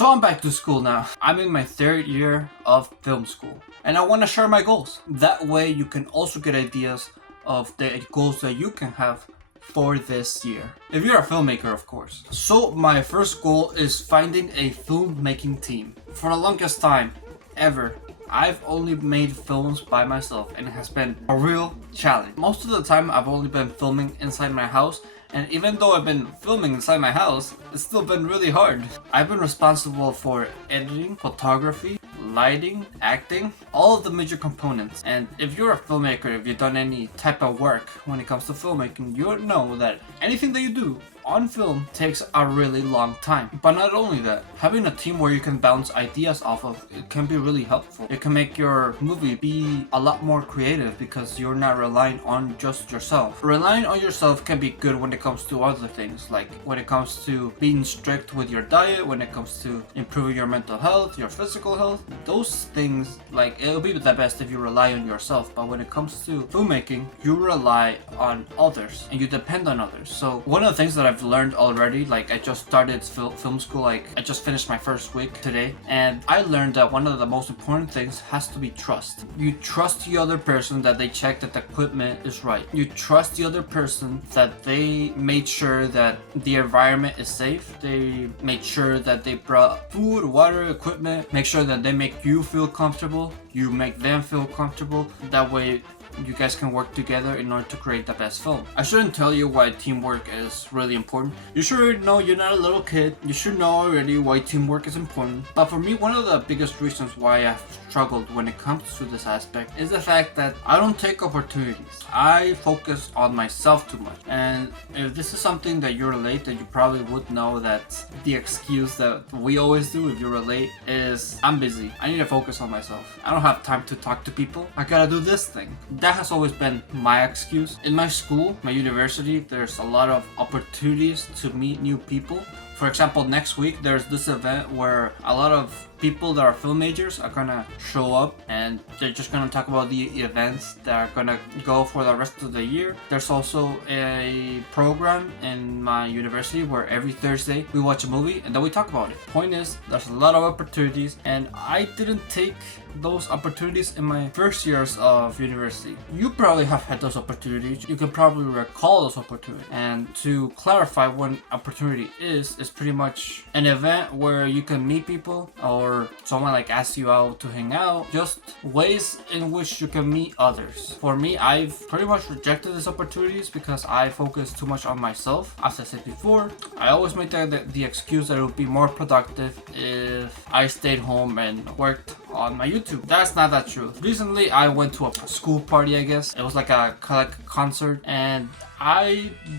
So I'm back to school now. I'm in my third year of film school and I want to share my goals. That way you can also get ideas of the goals that you can have for this year. If you're a filmmaker, of course. So my first goal is finding a filmmaking team. For the longest time ever, I've only made films by myself and it has been a real challenge. Most of the time I've only been filming inside my house, and even though I've been filming inside my house, it's still been really hard. I've been responsible for editing, photography, lighting, acting, all of the major components. And if you're a filmmaker, if you've done any type of work when it comes to filmmaking, you know that anything that you do on film takes a really long time. But not only that, having a team where you can bounce ideas off of, it can be really helpful. It can make your movie be a lot more creative because you're not relying on just yourself. Relying on yourself can be good when it comes to other things, like when it comes to being strict with your diet, when it comes to improving your mental health, your physical health. Those things, like, it'll be the best if you rely on yourself. But when it comes to filmmaking, you rely on others and you depend on others. So one of the things that I've learned already, like I just started film school, like I just finished my first week today, and I learned that one of the most important things has to be trust. You trust the other person that they checked that the equipment is right. You trust the other person that they made sure that the environment is safe. They made sure that they brought food, water, equipment, make sure that they make you feel comfortable, you make them feel comfortable. That way you guys can work together in order to create the best film. I shouldn't tell you why teamwork is really important. You should know, you're not a little kid. You should know already why teamwork is important. But for me, one of the biggest reasons why I've struggled when it comes to this aspect is the fact that I don't take opportunities. I focus on myself too much. And if this is something that you relate, that you probably would know that the excuse that we always do if you relate is, I'm busy. I need to focus on myself. I don't have time to talk to people. I gotta do this thing. That has always been my excuse. In my school, my university, there's a lot of opportunities to meet new people. For example, next week there's this event where a lot of people that are film majors are gonna show up and they're just gonna talk about the events that are gonna go for the rest of the year. There's also a program in my university where every Thursday we watch a movie and then we talk about it. Point is, there's a lot of opportunities and I didn't take those opportunities in my first years of university. You probably have had those opportunities. You can probably recall those opportunities. And to clarify what an opportunity is pretty much an event where you can meet people, or someone like asks you out to hang out, just ways in which you can meet others. For me, I've pretty much rejected these opportunities because I focus too much on myself. As I said before, I always make the excuse that it would be more productive if I stayed home and worked on my YouTube. That's not that true. Recently, I went to a school party, I guess. It was like a concert, and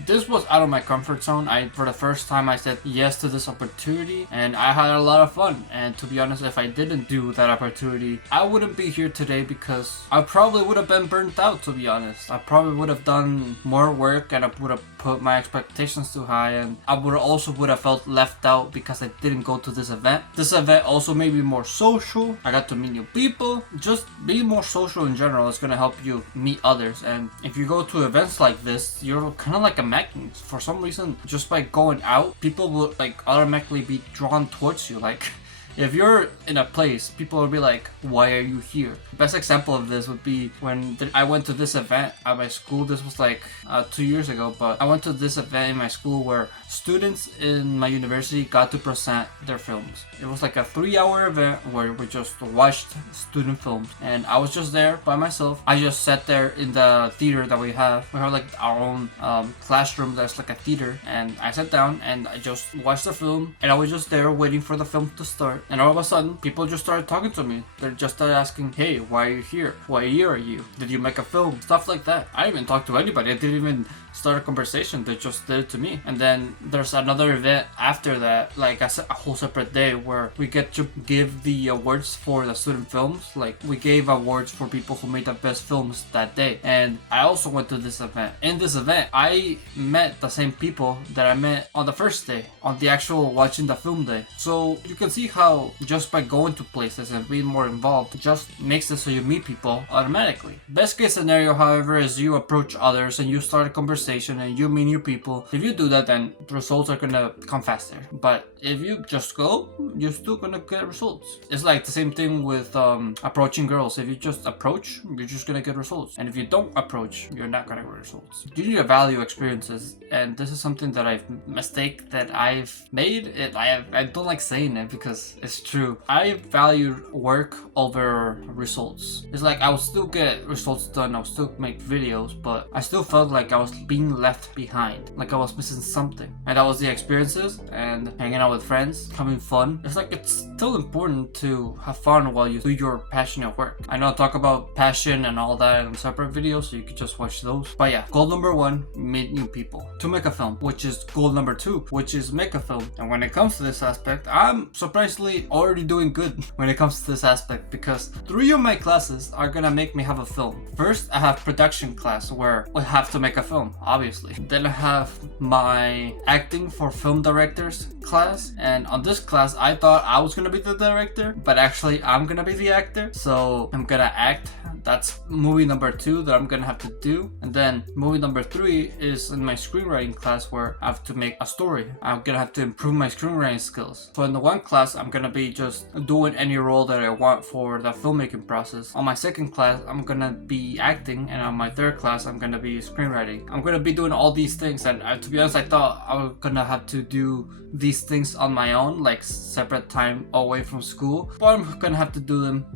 this was out of my comfort zone. For the first time, I said yes to this opportunity and I had a lot of fun. And to be honest, if I didn't do that opportunity, I wouldn't be here today because I probably would have been burnt out, to be honest. I probably would have done more work and I would have put my expectations too high, and I would have felt left out because I didn't go to this event. This event also made me more social. I got to meet new people. Just being more social in general is going to help you meet others. And if you go to events like this, you're kind of like a magnet. For some reason, just by going out, people will like automatically be drawn towards you. Like, if you're in a place, people will be like, why are you here? Best example of this would be when I went to this event at my school. This was like 2 years ago, but I went to this event in my school where students in my university got to present their films. It was like a 3-hour event where we just watched student films, and I was just there by myself. I just sat there in the theater that we have. We have like our own classroom that's like a theater, and I sat down and I just watched the film, and I was just there waiting for the film to start. And all of a sudden, people just started talking to me. They just started asking, hey, why are you here? What year are you? Did you make a film? Stuff like that. I didn't even talk to anybody. I didn't even start a conversation. They just did it to me. And then there's another event after that, like a whole separate day where we get to give the awards for the student films. Like, we gave awards for people who made the best films that day. And I also went to this event. In this event, I met the same people that I met on the first day, on the actual watching the film day. So you can see how just by going to places and being more involved just makes it so you meet people automatically. Best case scenario, however, is you approach others and you start a conversation conversation and you meet new people. If you do that, then the results are gonna come faster. But if you just go, you're still gonna get results. It's like the same thing with approaching girls. If you just approach, you're just gonna get results. And if you don't approach, you're not gonna get results. You need to value experiences, and this is something that I've made. I don't like saying it because it's true. I value work over results. It's like I will still get results done, I'll still make videos, but I still felt like I was being left behind, like I was missing something. And that was the experiences and hanging out with friends, having fun. It's like it's still important to have fun while you do your passionate work. I know I talk about passion and all that in separate videos, so you could just watch those. But yeah, goal number 1, meet new people to make a film, which is goal number 2, which is make a film. And when it comes to this aspect, I'm surprisingly already doing good when it comes to this aspect, because 3 of my classes are gonna make me have a film. First, I have production class where we have to make a film, obviously. Then I have my acting for film directors class, and on this class I thought I was gonna be the director, but actually I'm gonna be the actor, so I'm gonna act. That's movie number 2 that I'm gonna have to do. And then movie number 3 is in my screenwriting class where I have to make a story. I'm gonna have to improve my screenwriting skills. So in the one class, I'm gonna be just doing any role that I want for the filmmaking process. On my second class, I'm gonna be acting, and on my third class, I'm gonna be screenwriting. I'm gonna be doing all these things, and to be honest, I thought I was gonna have to do these things on my own, like separate time away from school, but I'm gonna have to do them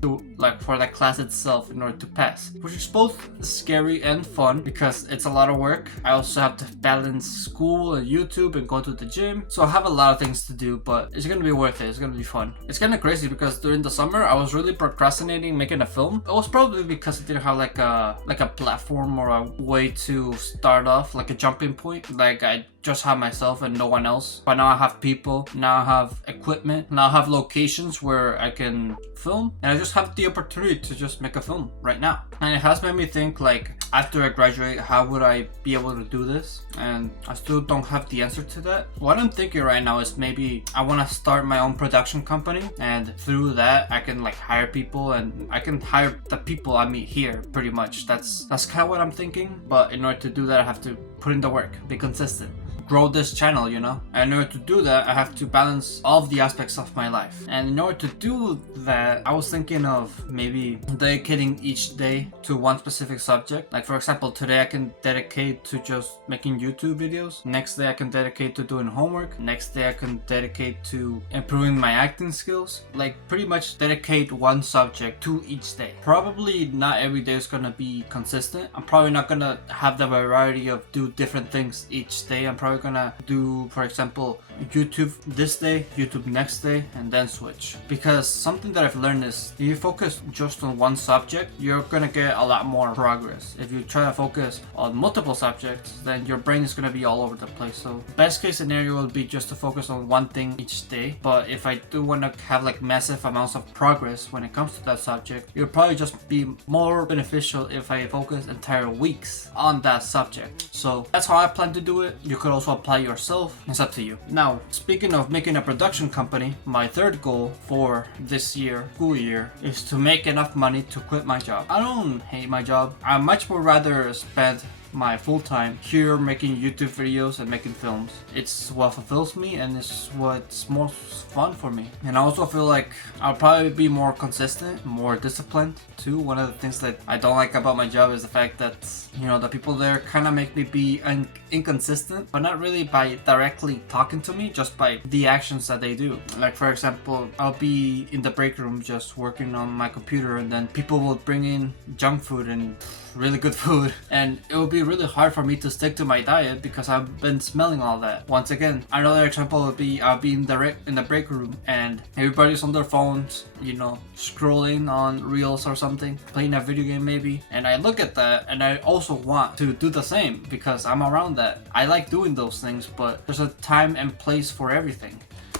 for the class itself in order to pass, which is both scary and fun because it's a lot of work. I also have to balance school and YouTube and go to the gym, so I have a lot of things to do, but it's gonna be worth it. It's gonna be fun. It's kind of crazy because during the summer I was really procrastinating making a film. It was probably because I didn't have like a platform or a way to start off, like a jumping point. Like I just have myself and no one else, but now I have people, now I have equipment, now I have locations where I can film, and I just have the opportunity to just make a film right now. And it has made me think, like, after I graduate, how would I be able to do this? And I still don't have the answer to that. What I'm thinking right now is maybe I want to start my own production company, and through that I can like hire people, and I can hire the people I meet here pretty much. That's kind of what I'm thinking. But in order to do that, I have to put in the work, be consistent, grow this channel, you know. And in order to do that, I have to balance all of the aspects of my life. And in order to do that, I was thinking of maybe dedicating each day to one specific subject. Like for example, today I can dedicate to just making YouTube videos. Next day I can dedicate to doing homework. Next day I can dedicate to improving my acting skills. Like pretty much dedicate one subject to each day. Probably not every day is gonna be consistent. I'm probably not gonna have the variety of do different things each day. I'm probably gonna do, for example, YouTube this day, YouTube next day, and then switch. Because something that I've learned is if you focus just on one subject, you're gonna get a lot more progress. If you try to focus on multiple subjects, then your brain is gonna be all over the place. So best case scenario would be just to focus on one thing each day. But if I do want to have like massive amounts of progress when it comes to that subject, it would probably just be more beneficial if I focus entire weeks on that subject. So that's how I plan to do it. You could also apply yourself. It's up to you. Now, speaking of making a production company, my third goal for this year, school year, is to make enough money to quit my job. I don't hate my job. I much more rather spend my full time here making YouTube videos and making films. It's what fulfills me, and it's what's most fun for me. And I also feel like I'll probably be more consistent, more disciplined too. One of the things that I don't like about my job is the fact that, you know, the people there kind of make me be inconsistent, but not really by directly talking to me, just by the actions that they do. Like for example, I'll be in the break room just working on my computer, and then people will bring in junk food and really good food, and it will be really hard for me to stick to my diet because I've been smelling all that. Once again, another example would be I'll be in the break room and everybody's on their phones, you know, scrolling on reels or something, playing a video game maybe, and I look at that and I also want to do the same because I'm around that. I like doing those things, but there's a time and place for everything.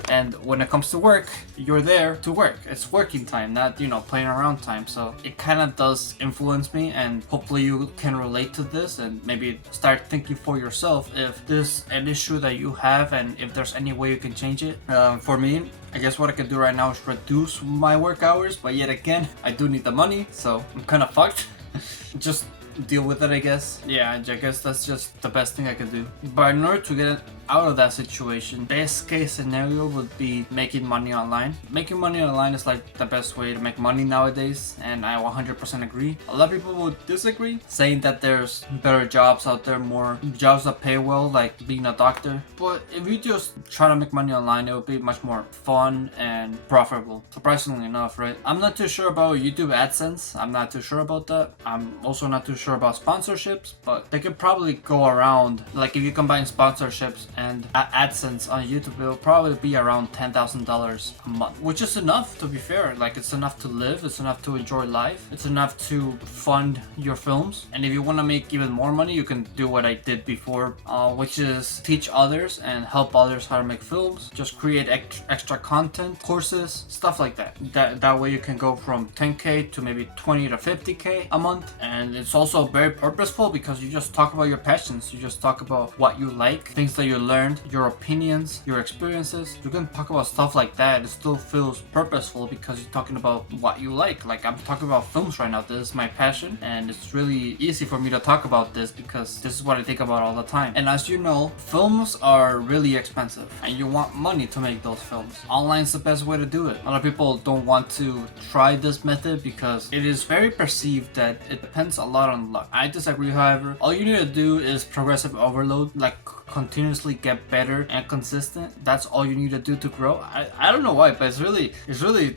And when it comes to work, you're there to work. It's working time, not, you know, playing around time. So it kind of does influence me, and hopefully you can relate to this and maybe start thinking for yourself if there's an issue that you have and if there's any way you can change it. For me, I guess what I can do right now is reduce my work hours, but yet again, I do need the money, so I'm kind of fucked. Just deal with it, I guess. Yeah, I guess that's just the best thing I could do. But in order to get out of that situation, best case scenario would be making money online. Making money online is like the best way to make money nowadays, and I 100% agree. A lot of people would disagree, saying that there's better jobs out there, more jobs that pay well, like being a doctor. But if you just try to make money online, it would be much more fun and profitable, surprisingly enough, right? I'm not too sure about YouTube AdSense. I'm not too sure about that. I'm also not too sure about sponsorships, but they could probably go around, like if you combine sponsorships and AdSense on YouTube, it'll probably be around $10,000 a month, which is enough, to be fair. Like, it's enough to live, it's enough to enjoy life, it's enough to fund your films. And if you want to make even more money, you can do what I did before, which is teach others and help others how to make films. Just create extra content, courses, stuff like that. That way you can go from 10k to maybe 20 to 50k a month. And it's also very purposeful because you just talk about your passions, you just talk about what you like, things that you learned, your opinions, your experiences. You can talk about stuff like that. It still feels purposeful because you're talking about what you like. Like, I'm talking about films right now. This is my passion, and it's really easy for me to talk about this because this is what I think about all the time. And as you know, films are really expensive, and you want money to make those films. Online is the best way to do it. A lot of people don't want to try this method because it is very perceived that it depends a lot on luck. I disagree, however. All you need to do is progressive overload, like continuously get better and consistent. That's all you need to do to grow. I don't know why, but it's really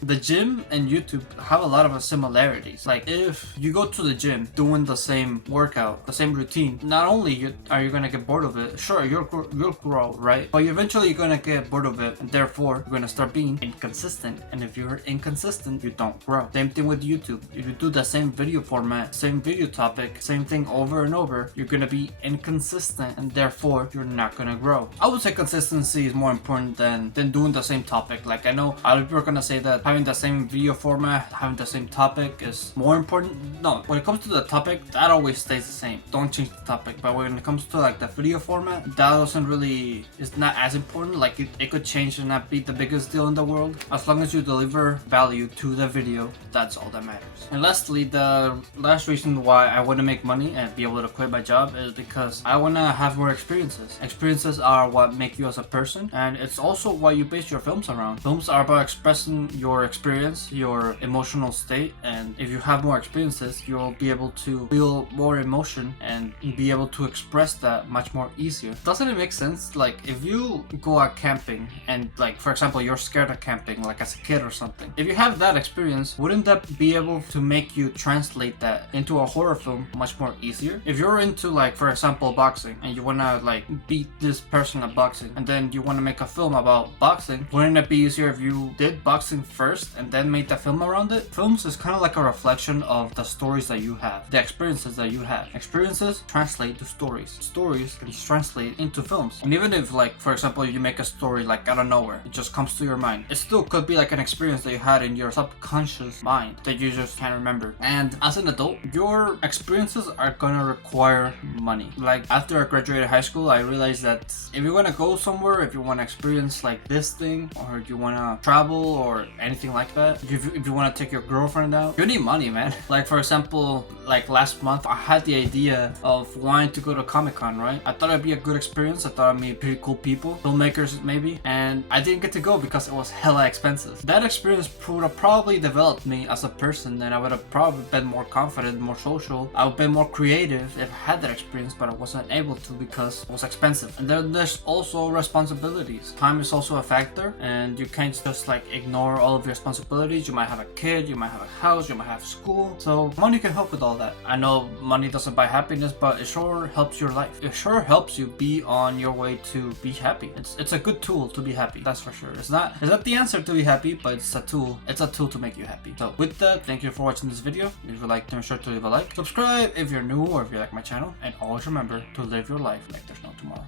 the gym and YouTube have a lot of similarities. Like, if you go to the gym doing the same workout, the same routine, not only are you gonna get bored of it, sure, you'll grow, right? But eventually you're gonna get bored of it, and therefore you're gonna start being inconsistent. And if you're inconsistent, you don't grow. Same thing with YouTube. If you do the same video format, same video topic, same thing over and over, you're gonna be inconsistent, and therefore you're not gonna grow. I would say consistency is more important than doing the same topic. Like, I know a lot of people are gonna say that having the same video format, having the same topic is more important. No, when it comes to the topic, that always stays the same. Don't change the topic. But when it comes to like the video format, that doesn't really, it's not as important. Like, it could change and not be the biggest deal in the world. As long as you deliver value to the video, that's all that matters. And lastly, the last reason why I want to make money and be able to quit my job is because I want to have more experiences. Experiences are what make you as a person, and it's also what you base your films around. Films are about expressing your experience, your emotional state, and if you have more experiences, you'll be able to feel more emotion and be able to express that much more easier. Doesn't it make sense? Like, if you go out camping and, like, for example, you're scared of camping, like as a kid or something, if you have that experience, wouldn't that be able to make you translate that into a horror film much more easier? If you're into, like, for example, boxing, and you wanna like beat this person at boxing, and then you want to make a film about boxing, wouldn't it be easier if you did boxing first and then made the film around it? Films is kind of like a reflection of the stories that you have, the experiences that you have. Experiences translate to stories. Stories can translate into films. And even if, like, for example, you make a story like out of nowhere, it just comes to your mind, it still could be like an experience that you had in your subconscious mind that you just can't remember. And as an adult, your experiences are gonna require money. Like, after I graduated high school, I realized that if you want to go somewhere, if you want to experience like this thing, or if you want to travel or anything like that, if you want to take your girlfriend out, you need money, man. Like, for example, like last month, I had the idea of wanting to go to Comic-Con, right? I thought it'd be a good experience. I thought I'd meet pretty cool people, filmmakers maybe, and I didn't get to go because it was hella expensive. That experience would have probably developed me as a person, and I would have probably been more confident, more social. I would have been more creative if I had that experience, but I wasn't able to because it was expensive. And then there's also responsibilities. Time is also a factor, and you can't just like ignore all of your responsibilities. You might have a kid, you might have a house, you might have school. So money can help with all that. I know money doesn't buy happiness, but it sure helps your life. It sure helps you be on your way to be happy. It's a good tool to be happy, that's for sure. It's not the answer to be happy, but it's a tool. It's a tool to make you happy. So with that, thank you for watching this video. If you like, make sure to leave a like, subscribe if you're new or if you like my channel, and always remember to live your life like there's no tomorrow.